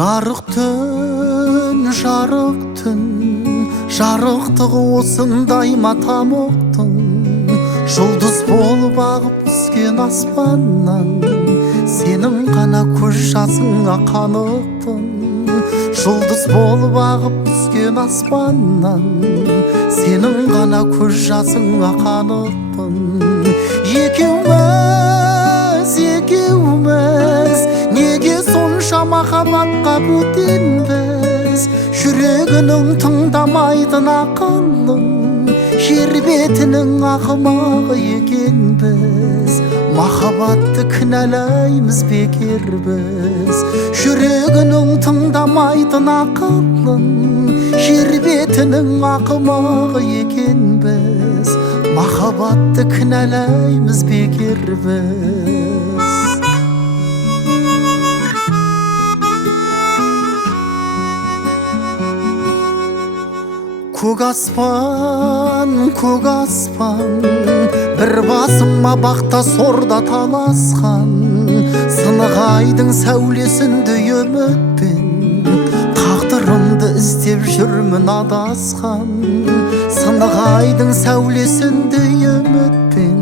Жарық түн, жарықтығы осындай ма тамұқтың? Жұлдыз болып ағып түскен аспаннан, сенің ғана көз жасыңа қанықпын. Жұлдыз болып ағып түскен аспаннан, сенің ғана көз жасыңа қанықпын. Екеуміз неге сонша махаббатқа бөтенбіз? Жүрегінің тыңдамайтын ақылың, жер бетінің ақымағы екенбіз. Махаббатты кінәлаймыз бекер біз. Жүрегінің тыңдамайтын ақылың, жер бетінің ақымағы екенбіз. Махаббатты кінәлаймыз бекер біз. Көк аспан, бір басыма бақта сорда таласқан. Сынық айдың сәулесінде үмітпен тағдырымды іздеп жүрмін адасқан. Сынық айдың сәулесінде үмітпен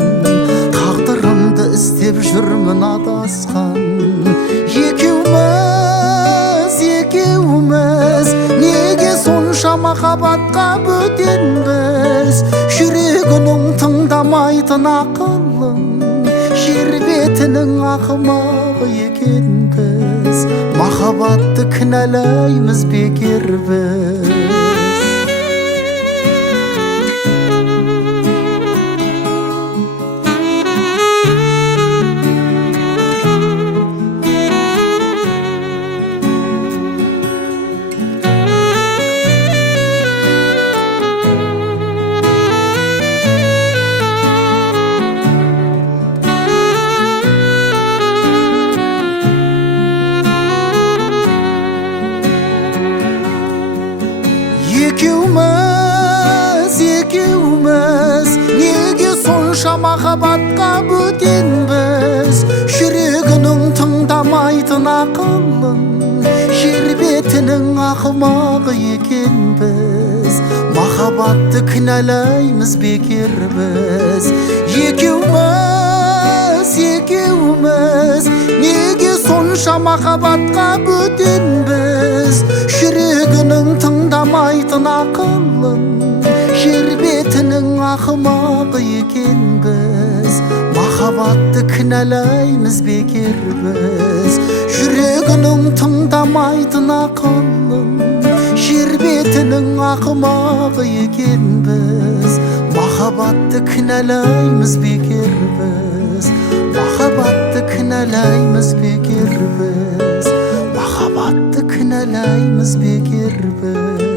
тағдырымды іздеп жүрмін адасқан. Екеуміз неге сонша махаббатқа бөтенбіз? Жүрегінің тыңдамайтын ақылың, жер бетінің ақымағы екенбіз. Махаббатты кінәлаймыз бекер біз. Екеуміз неге сонша махаббатқа бөтенбіз? Жүрегінің тыңдамайтын ақылың, жер бетінің ақымағы екенбіз. Махаббатты кінәлаймыз бекер біз. Екеуміз неге сонша махаббатқа бөтенбіз? Жүрегінің тыңдамайтын ақылың, жер бетінің ақымағы екенбіз. Махаббатты кінәлаймыз бекер біз. Жүрегінің тыңдамайтын ақылың, жер бетінің ақымағы екенбіз. Махаббатты кінәлаймыз бекер біз. Махаббатты кінәлаймыз бекер біз. Махаббатты кінәлаймыз бекер біз.